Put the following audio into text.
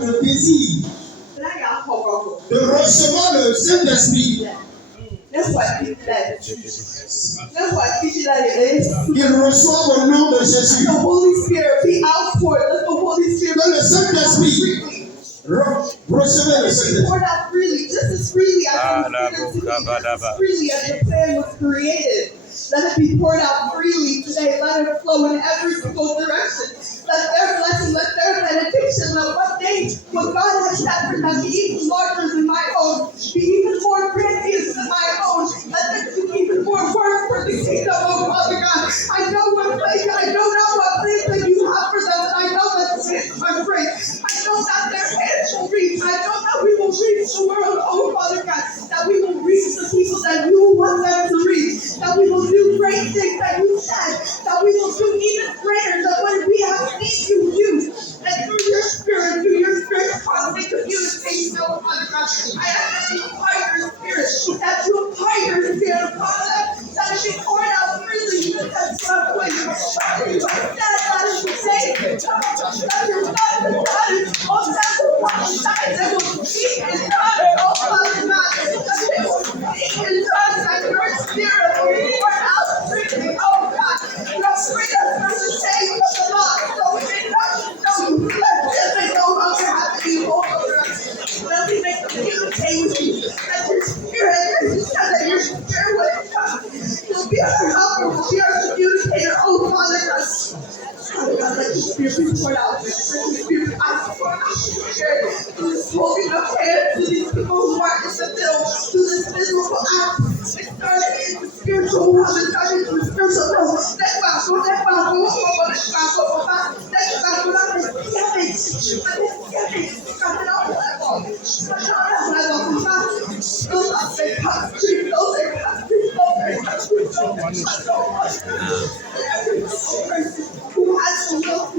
Le désir de recevoir le Saint-Esprit. Qu'il reçoive au nom de Jésus. Que le Saint-Esprit recevez le Saint-Esprit. Poured out freely, just as freely as freely as the plan was created. Let it be poured out freely today. Let it flow in every single direction. Let their blessing, let their benediction, let what God has set for them be even larger than my own, be even more grandiose than my own. Let them do even more work for the kingdom, oh Father God. I know what plans, I know not what plans that you have for them, and I know that the plans are great. I know that their hands will reach. I know that we will reach the world, oh Father God, that we will reach the people that you want them to reach, that we will do great things that you said, that we will do even greater than what we have seen you do. And through your spirit, constant communication, oh Father God, I ask that you apply your spirit, that you apply your spirit upon them, that it be poured out freely, because some way you said that is the same, that your son is God, all that will prophesy, that will speak in tongues, oh Father God, that they will speak in tongues, and your spirit will be poured out freely, oh God, you'll free us from the shame of the law, so we may not know you, let them no longer have to be over us, let me make them communicate with you, that your spirit, you said that your spirit would come, you'll be our helper, will be our communicator, oh Father God. Father God, let your spirit be poured out. Let your spirit be poured out. Through this holding of hands to these people who are in the middle, through this physical act. It started in the spiritual realm, it started in the spiritual realm. Who has to know